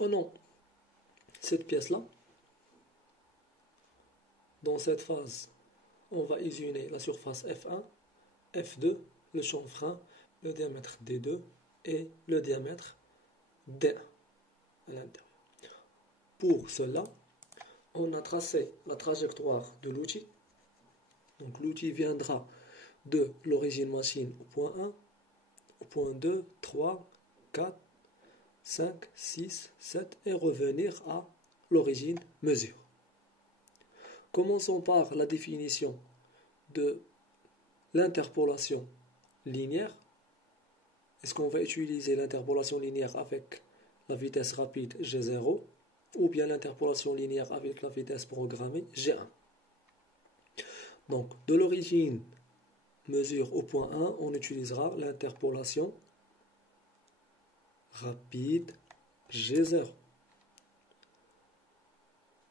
prenons cette pièce-là. Dans cette phase, on va user la surface F1, F2, le chanfrein, le diamètre D2 et le diamètre D1 à l'intérieur. Pour cela, on a tracé la trajectoire de l'outil. Donc l'outil viendra de l'origine machine au point 1, au point 2, 3, 4, 5, 6, 7 et revenir à l'origine mesure. Commençons par la définition de l'interpolation linéaire. Est-ce qu'on va utiliser l'interpolation linéaire avec la vitesse rapide G0 ou bien l'interpolation linéaire avec la vitesse programmée G1? Donc, de l'origine mesure au point 1, on utilisera l'interpolation rapide G0.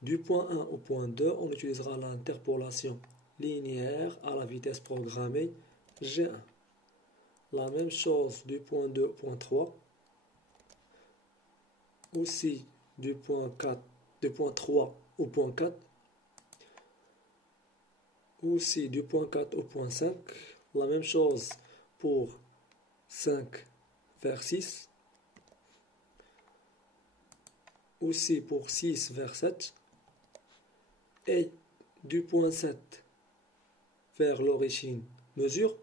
Du point 1 au point 2, on utilisera l'interpolation linéaire à la vitesse programmée G1. La même chose du point 2 au point 3. Aussi du point 3 au point 4. Aussi du point 4 au point 5. La même chose pour 5 vers 6. Aussi pour 6 vers 7. Et du point 7 vers l'origine mesure.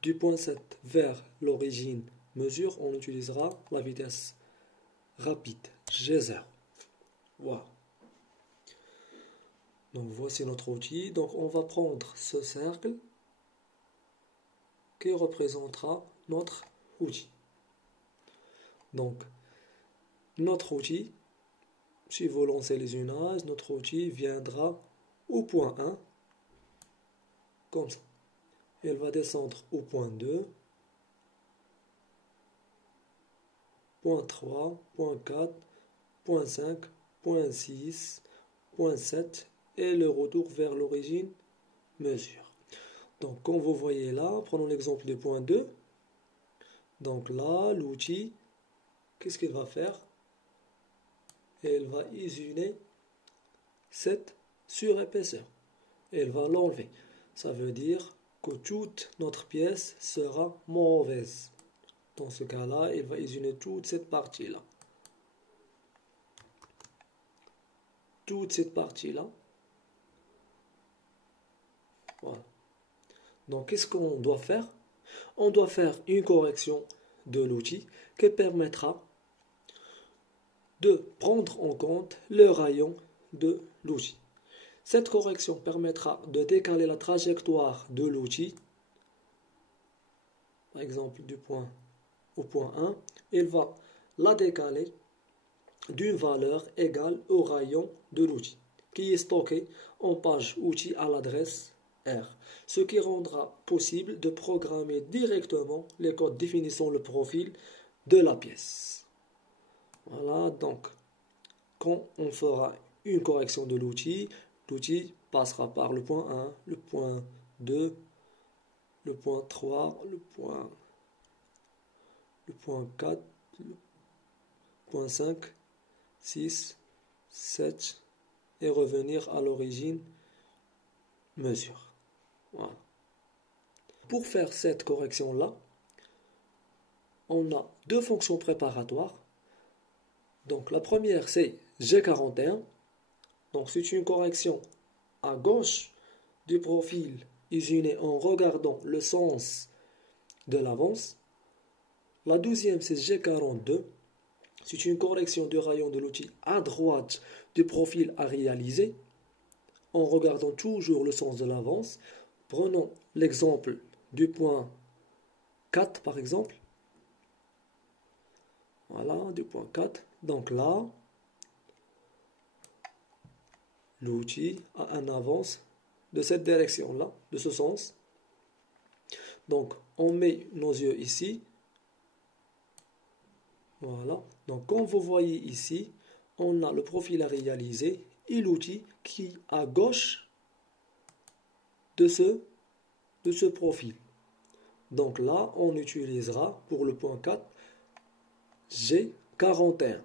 Du point 7 vers l'origine mesure, on utilisera la vitesse rapide G0. Voilà. Donc voici notre outil. Donc on va prendre ce cercle qui représentera notre outil. Donc notre outil, si vous lancez les unages, notre outil viendra au point 1, comme ça. Elle va descendre au point 2, point 3, point 4, point 5, point 6, point 7 et le retour vers l'origine mesure. Donc comme vous voyez là, prenons l'exemple du point 2. Donc là, l'outil, qu'est-ce qu'il va faire? Elle va user cette surépaisseur. Elle va l'enlever. Ça veut dire que toute notre pièce sera mauvaise. Dans ce cas-là, il va user toute cette partie-là. Toute cette partie-là. Voilà. Donc, qu'est-ce qu'on doit faire? On doit faire une correction de l'outil qui permettra de prendre en compte le rayon de l'outil. Cette correction permettra de décaler la trajectoire de l'outil, par exemple du point au point 1, il va la décaler d'une valeur égale au rayon de l'outil, qui est stocké en page outil à l'adresse R, ce qui rendra possible de programmer directement les codes définissant le profil de la pièce. Voilà, donc, quand on fera une correction de l'outil, l'outil passera par le point 1, le point 2, le point 3, le point 4, le point 5, 6, 7 et revenir à l'origine mesure. Voilà. Pour faire cette correction-là, on a deux fonctions préparatoires. Donc la première c'est G41. Donc c'est une correction à gauche du profil usiné en regardant le sens de l'avance. La deuxième c'est G42. C'est une correction du rayon de l'outil à droite du profil à réaliser en regardant toujours le sens de l'avance. Prenons l'exemple du point 4 par exemple. Voilà, du point 4. Donc là, l'outil a un avance de cette direction-là, de ce sens. Donc, on met nos yeux ici. Voilà. Donc, comme vous voyez ici, on a le profil à réaliser et l'outil qui est à gauche de ce profil. Donc là, on utilisera pour le point 4 G41.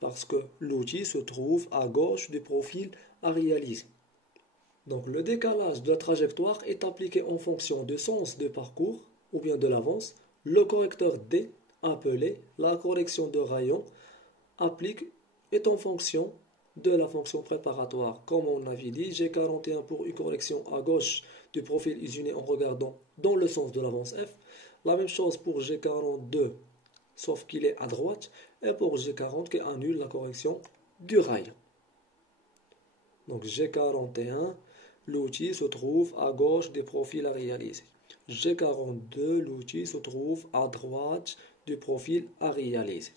parce que l'outil se trouve à gauche du profil à réaliser. Donc le décalage de la trajectoire est appliqué en fonction du sens de parcours ou bien de l'avance. Le correcteur D, appelé la correction de rayon, est en fonction de la fonction préparatoire. Comme on avait dit, G41 pour une correction à gauche du profil isolé en regardant dans le sens de l'avance F. La même chose pour G42, sauf qu'il est à droite, et pour G40 qui annule la correction du rayon. Donc G41, l'outil se trouve à gauche des profils à réaliser. G42, l'outil se trouve à droite du profil à réaliser.